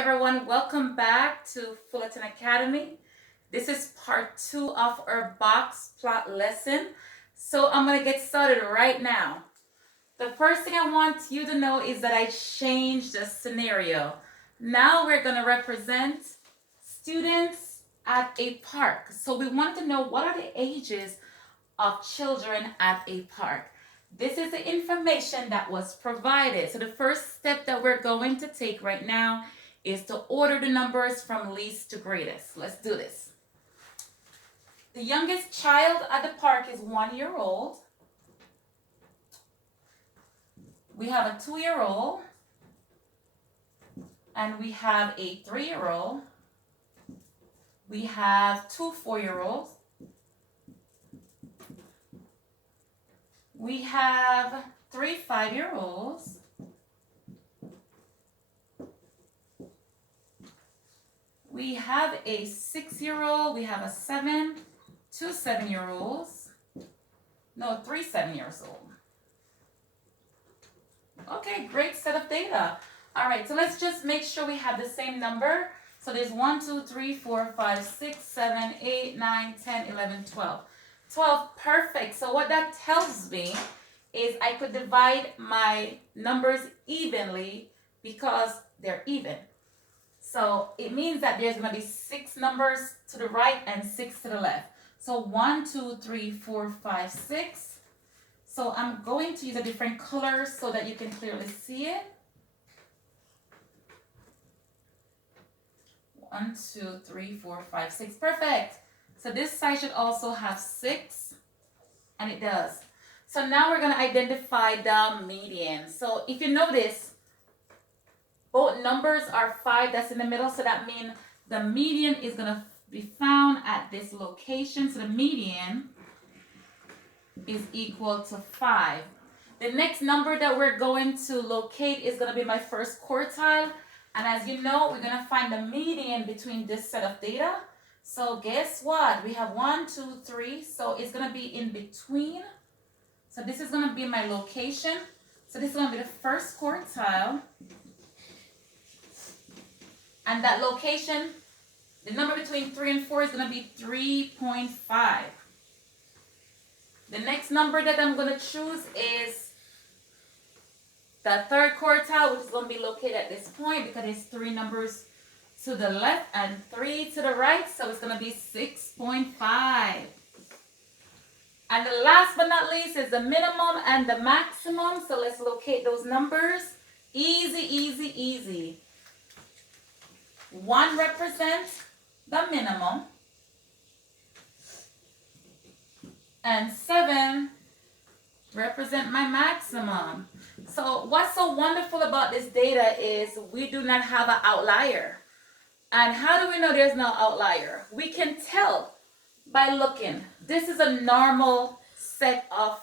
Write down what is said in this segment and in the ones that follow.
everyone, welcome back to Fullerton Academy. This is part 2 of our box plot lesson. So I'm going to get started right now. The first thing I want you to know is that I changed the scenario. Now we're going to represent students at a park. So we want to know what are the ages of children at a park. This is the information that was provided. So the first step that we're going to take right now is to order the numbers from least to greatest. Let's do this. The youngest child at the park is 1 year old. We have a 2-year-old. And we have a 3-year-old. We have 2 4-year-olds. We have 3 5-year-olds. We have a 6-year-old. We have a 2 7-year-olds. No, 3 7-years-old. Okay, great set of data. All right, so let's just make sure we have the same number. So there's 1, 2, 3, 4, 5, 6, 7, 8, 9, 10, 11, 12. 12, perfect. So what that tells me is I could divide my numbers evenly because they're even. So it means that there's going to be 6 numbers to the right and 6 to the left. So 1, 2, 3, 4, 5, 6. So I'm going to use a different color so that you can clearly see it. 1, 2, 3, 4, 5, 6. Perfect. So this side should also have 6, and it does. So now we're going to identify the median. So if you notice, both numbers are 5, that's in the middle, so that means the median is going to be found at this location. So the median is equal to 5. The next number that we're going to locate is going to be my first quartile. And as you know, we're going to find the median between this set of data. So guess what? We have 1, 2, 3. So it's going to be in between. So this is going to be my location. So this is going to be the first quartile. And that location, the number between 3 and 4 is going to be 3.5. The next number that I'm going to choose is the third quartile, which is going to be located at this point because it's 3 numbers to the left and 3 to the right. So it's going to be 6.5. And the last but not least is the minimum and the maximum. So let's locate those numbers. Easy, easy, easy. 1 represents the minimum. And 7 represent my maximum. So what's so wonderful about this data is we do not have an outlier. And how do we know there's no outlier? We can tell by looking. This is a normal set of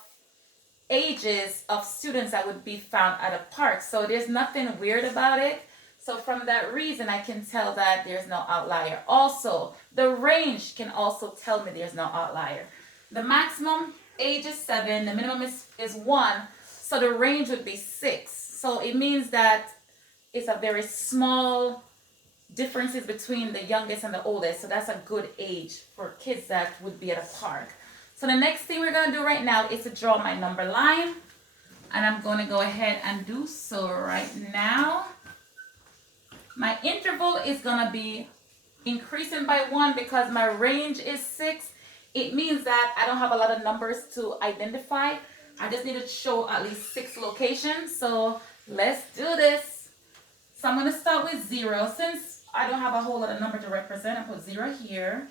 ages of students that would be found at a park. So there's nothing weird about it. So from that reason, I can tell that there's no outlier. Also, the range can also tell me there's no outlier. The maximum age is 7, the minimum is 1, so the range would be 6. So it means that it's a very small differences between the youngest and the oldest. So that's a good age for kids that would be at a park. So the next thing we're going to do right now is to draw my number line. And I'm going to go ahead and do so right now. My interval is going to be increasing by 1 because my range is 6. It means that I don't have a lot of numbers to identify. I just need to show at least 6 locations. So let's do this. So I'm going to start with 0. Since I don't have a whole lot of number to represent, I put 0 here.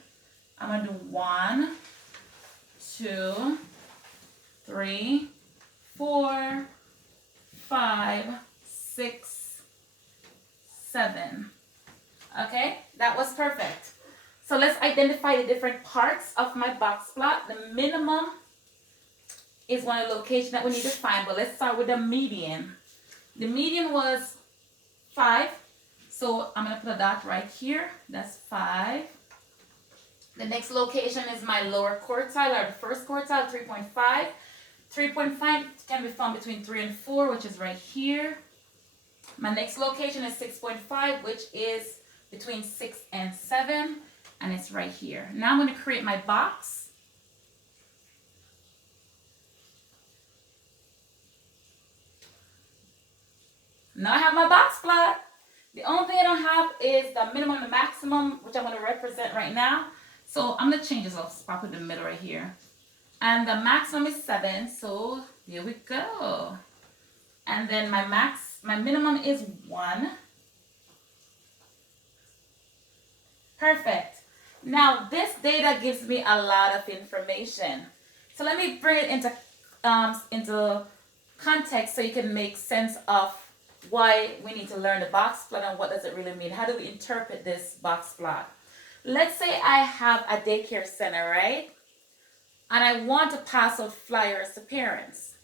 I'm going to do 1, 2, 3, 4, 5, 6, 7. Okay, that was perfect. So let's identify the different parts of my box plot. The minimum is one of the locations that we need to find, but let's start with the median. The median was 5, so I'm going to put a dot right here. That's 5. The next location is my lower quartile, or the first quartile, 3.5. 3.5 can be found between 3 and 4, which is right here. My next location is 6.5, which is between 6 and 7, and it's right here. Now I'm going to create my box. Now I have my box plot. The only thing I don't have is the minimum and the maximum, which I'm going to represent right now. So I'm going to change this. I'll pop it in the middle right here. And the maximum is 7, so here we go. And then my minimum is 1. Perfect. Now this data gives me a lot of information. So let me bring it into context so you can make sense of why we need to learn the box plot and what does it really mean. How do we interpret this box plot? Let's say I have a daycare center, right? And I want to pass out flyers to parents.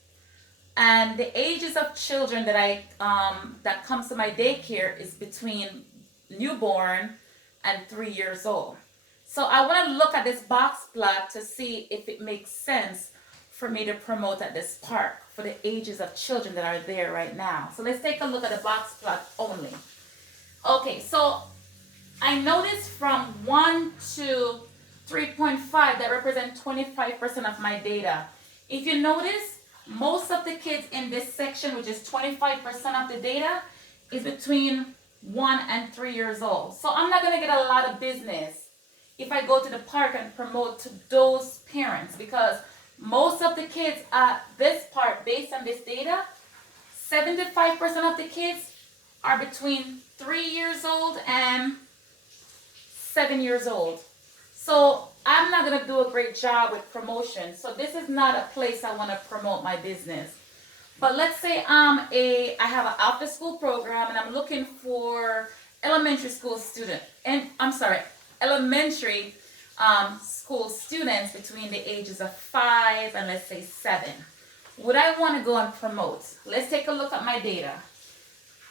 And the ages of children that that comes to my daycare is between newborn and 3 years old. So I want to look at this box plot to see if it makes sense for me to promote at this park for the ages of children that are there right now. So let's take a look at the box plot only. Okay, so I noticed from 1 to 3.5 that represent 25% of my data. If you notice, most of the kids in this section, which is 25% of the data, is between 1 and 3 years old. So I'm not going to get a lot of business if I go to the park and promote to those parents, because most of the kids at this park, based on this data, 75% of the kids are between 3 years old and 7 years old. So I'm not going to do a great job with promotion. So this is not a place I want to promote my business. But let's say I have an after school program and I'm looking for elementary school students. And elementary school students between the ages of 5 and let's say 7. Would I want to go and promote? Let's take a look at my data.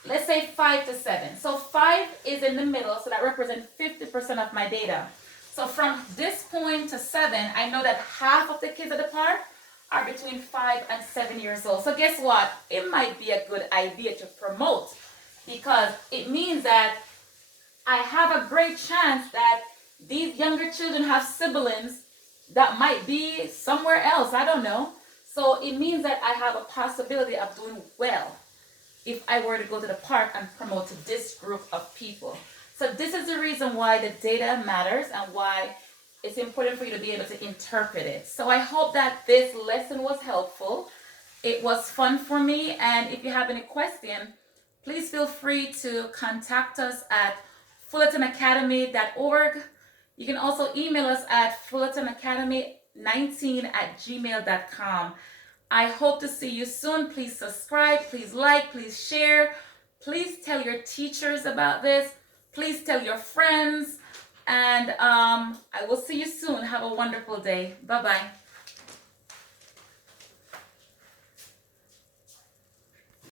Let's say 5 to 7. So 5 is in the middle, so that represents 50% of my data. So from this point to 7, I know that half of the kids at the park are between 5 and 7 years old. So guess what? It might be a good idea to promote, because it means that I have a great chance that these younger children have siblings that might be somewhere else. I don't know. So it means that I have a possibility of doing well if I were to go to the park and promote to this group of people. So this is the reason why the data matters and why it's important for you to be able to interpret it. So I hope that this lesson was helpful. It was fun for me. And if you have any question, please feel free to contact us at fullertonacademy.org. You can also email us at fullertonacademy19@gmail.com. I hope to see you soon. Please subscribe, please like, please share. Please tell your teachers about this. Please tell your friends. And I will see you soon. Have a wonderful day. Bye-bye.